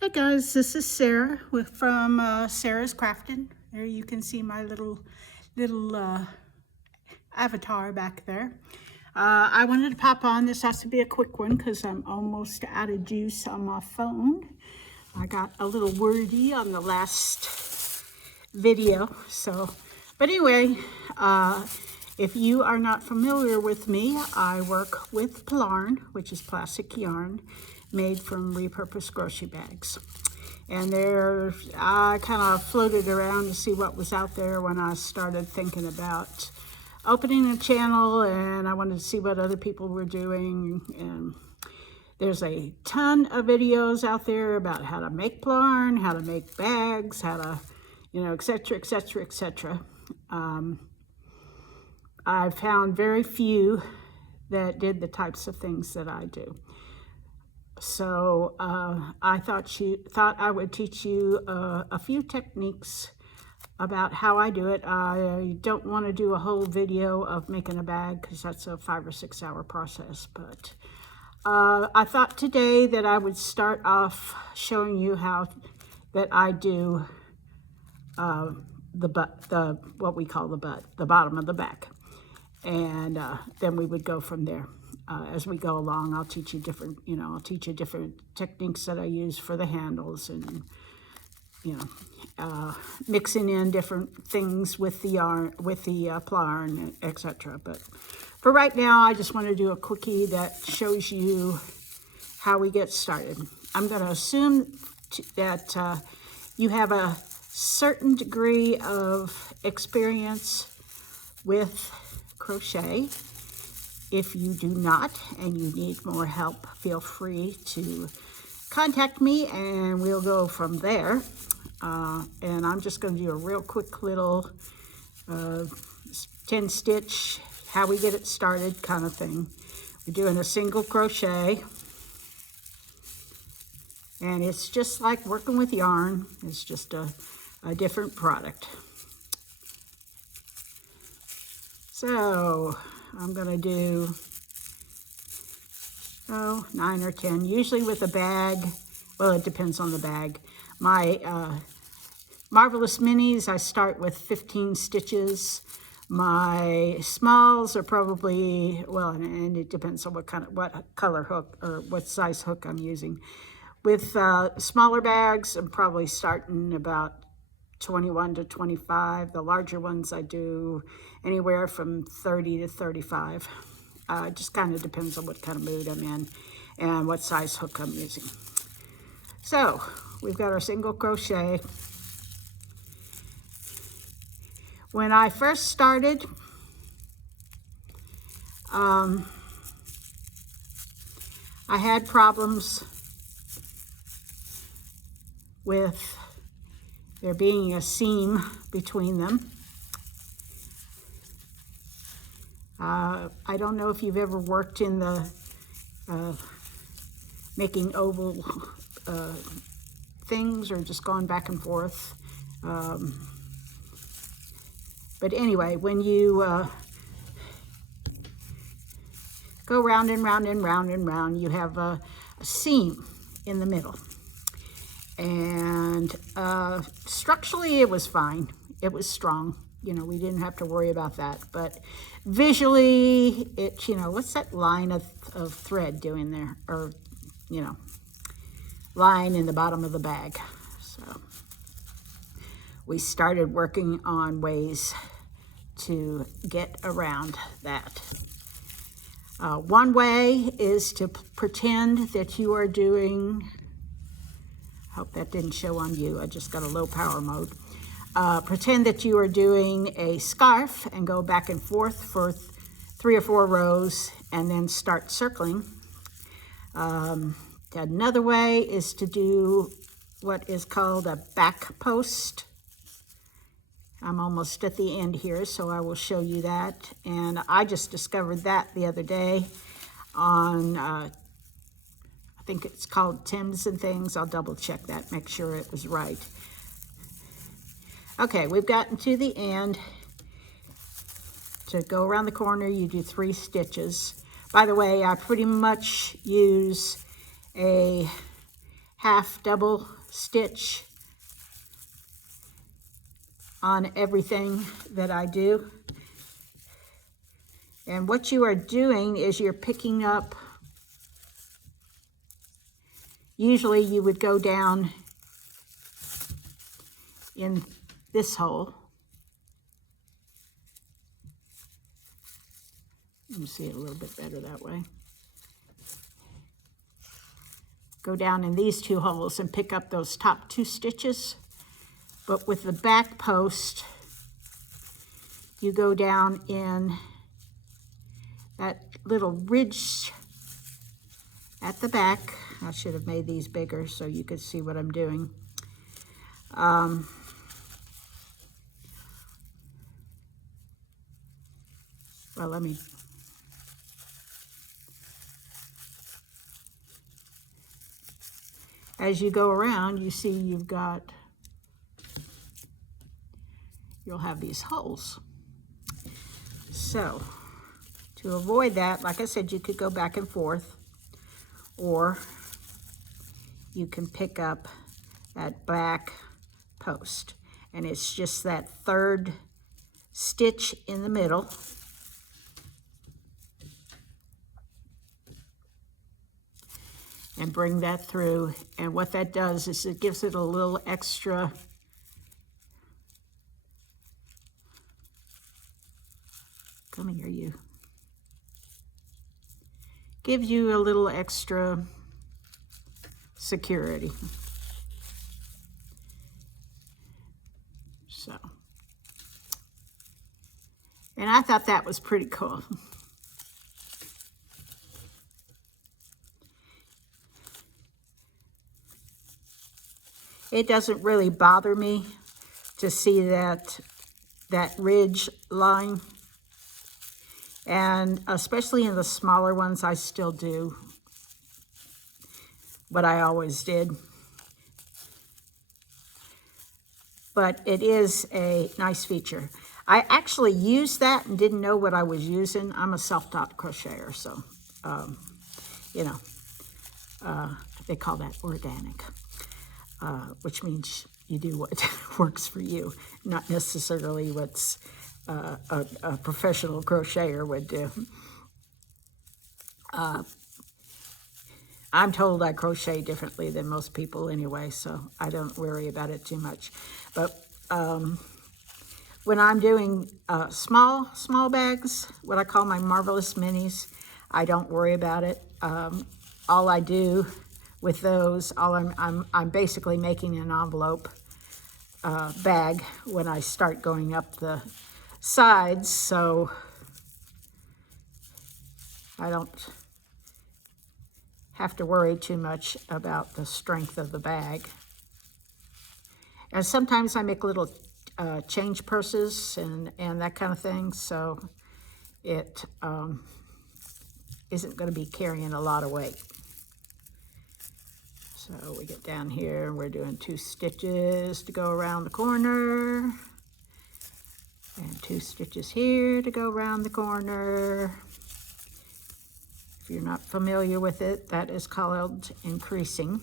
Hey guys, this is Sarah from Sarah's Crafting. There you can see my little avatar back there. I wanted to pop on. This has to be a quick one because I'm almost out of juice on my phone. I got a little wordy on the last video. But anyway, if you are not familiar with me, I work with Plarn, which is plastic yarn made from repurposed grocery bags. And I kind of floated around to see what was out there when I started thinking about opening a channel, and I wanted to see what other people were doing. And there's a ton of videos out there about how to make Plarn, how to make bags, how to, et cetera, et cetera, et cetera. I found very few that did the types of things that I do. So I thought I would teach you a few techniques about how I do it. I don't want to do a whole video of making a bag because that's a 5 or 6 hour process. But I thought today that I would start off showing you how that I do what we call the butt, the bottom of the bag, and then we would go from there. As we go along, I'll teach you different techniques that I use for the handles, and mixing in different things with the yarn, with the Plarn, etc. But for right now, I just want to do a quickie that shows you how we get started. I'm going to assume that you have a certain degree of experience with crochet. If you do not and you need more help, feel free to contact me and we'll go from there. And I'm just going to do a real quick little 10 stitch, how we get it started kind of thing. We're doing a single crochet, and it's just like working with yarn. It's just a different product. So I'm going to do 9 or 10, usually with a bag. Well, it depends on the bag. My Marvelous Minis, I start with 15 stitches. My smalls are probably, well, and it depends on what color hook or what size hook I'm using. With smaller bags, I'm probably starting about 21 to 25. The larger ones I do anywhere from 30 to 35. It just kind of depends on what kind of mood I'm in and what size hook I'm using. So we've got our single crochet. When I first started, I had problems with there being a seam between them. I don't know if you've ever worked in the making oval things or just gone back and forth. But anyway, when you go round and round and round and round, you have a seam in the middle. And structurally, it was fine. It was strong. We didn't have to worry about that. But visually, what's that line of thread doing there? Or, line in the bottom of the bag. So we started working on ways to get around that. One way is to pretend that you are doing, hope that didn't show on you, I just got a low power mode. Pretend that you are doing a scarf and go back and forth for 3 or 4 rows and then start circling. Another way is to do what is called a back post. I'm almost at the end here, so I will show you that. And I just discovered that the other day on, I think it's called Tim's and Things. I'll double check that, make sure it was right. Okay, we've gotten to the end. To go around the corner, you do 3 stitches. By the way, I pretty much use a half double stitch on everything that I do. And what you are doing is you're picking up, usually you would go down in this hole. Let me see it a little bit better that way. Go down in these two holes and pick up those top 2 stitches. But with the back post, you go down in that little ridge at the back. I should have made these bigger so you could see what I'm doing. Well, let me... As you go around, you see you'll have these holes. So, to avoid that, like I said, you could go back and forth, or you can pick up that back post. And it's just that 3rd stitch in the middle. And bring that through, and what that does is it gives it a little extra come here, you. Gives you a little extra security. So, and I thought that was pretty cool. It doesn't really bother me to see that ridge line. And especially in the smaller ones, I still do what I always did. But it is a nice feature. I actually used that and didn't know what I was using. I'm a self-taught crocheter, so, you know, they call that organic. Which means you do what works for you, not necessarily what's a professional crocheter would do. I'm told I crochet differently than most people anyway, so I don't worry about it too much. But when I'm doing small bags, what I call my Marvelous Minis, I don't worry about it. All I do with those, I'm basically making an envelope bag when I start going up the sides, so I don't have to worry too much about the strength of the bag. And sometimes I make little change purses and that kind of thing, so it isn't going to be carrying a lot of weight. So we get down here and we're doing 2 stitches to go around the corner, and 2 stitches here to go around the corner. If you're not familiar with it, that is called increasing.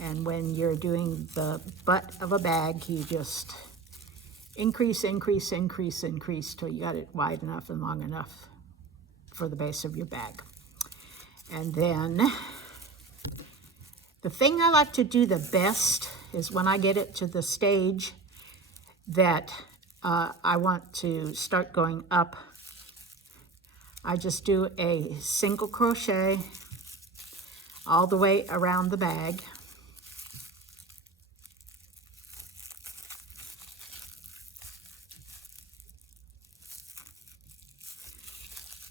And when you're doing the butt of a bag, you just increase, increase, increase, increase till you got it wide enough and long enough for the base of your bag. And then the thing I like to do the best is when I get it to the stage that I want to start going up, I just do a single crochet all the way around the bag.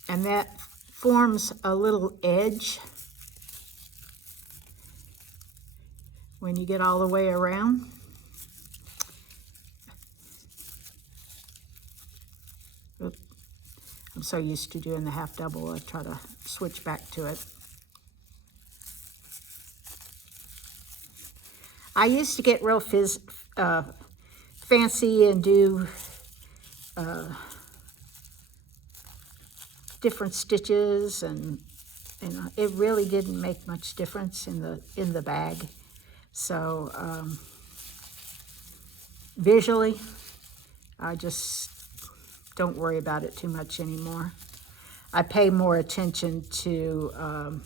And that forms a little edge when you get all the way around. Oop. I'm so used to doing the half double, I try to switch back to it. I used to get real fancy and do different stitches and and it really didn't make much difference in the bag. So visually, I just don't worry about it too much anymore. I pay more attention to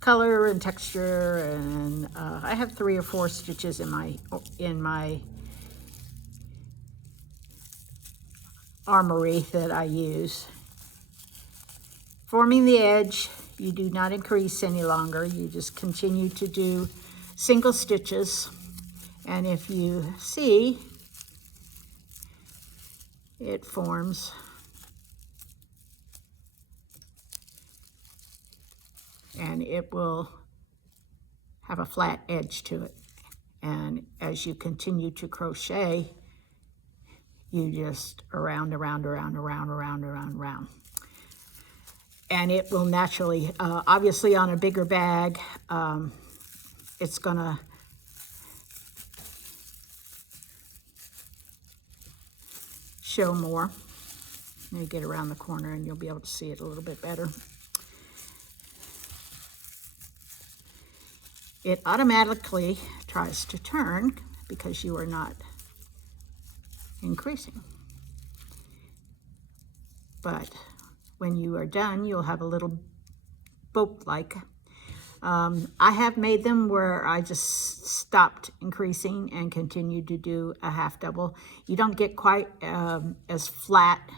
color and texture, and I have 3 or 4 stitches in my armory that I use. Forming the edge, you do not increase any longer. You just continue to do single stitches, and if you see, it forms and it will have a flat edge to it. And as you continue to crochet, you just around. And it will naturally, obviously on a bigger bag, it's gonna show more. Let me get around the corner and you'll be able to see it a little bit better. It automatically tries to turn because you are not increasing. But when you are done, you'll have a little boat-like. I have made them where I just stopped increasing and continued to do a half double. You don't get quite as flat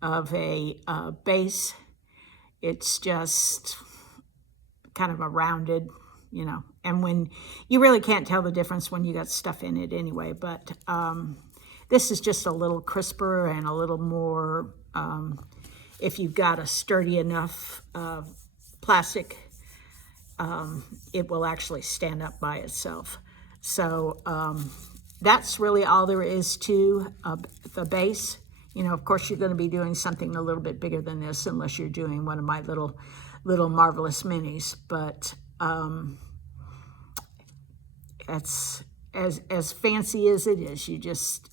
of a base. It's just kind of a rounded, you know, and when you really can't tell the difference when you got stuff in it anyway, but this is just a little crisper and a little more, if you've got a sturdy enough plastic, it will actually stand up by itself. So that's really all there is to the base. You know, of course, you're going to be doing something a little bit bigger than this unless you're doing one of my little Marvelous Minis, but that's as fancy as it is. You just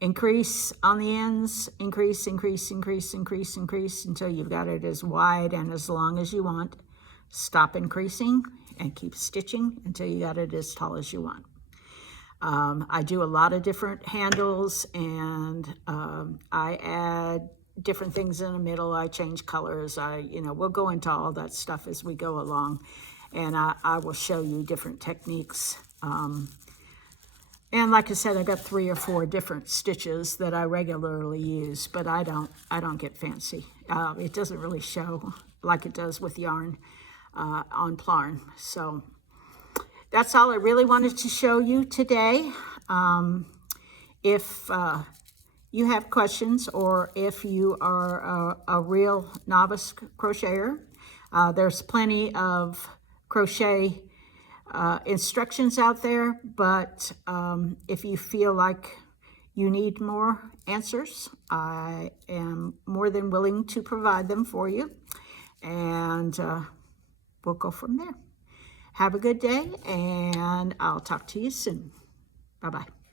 increase on the ends, increase until you've got it as wide and as long as you want. Stop increasing and keep stitching until you got it as tall as you want. I do a lot of different handles, and I add different things in the middle. I change colors. We'll go into all that stuff as we go along, and I will show you different techniques. And like I said, I got 3 or 4 different stitches that I regularly use, but I don't get fancy. It doesn't really show like it does with yarn on Plarn. So that's all I really wanted to show you today. If you have questions, or if you are a real novice crocheter, there's plenty of crochet instructions out there, but if you feel like you need more answers, I am more than willing to provide them for you, and we'll go from there. Have a good day, and I'll talk to you soon. Bye-bye.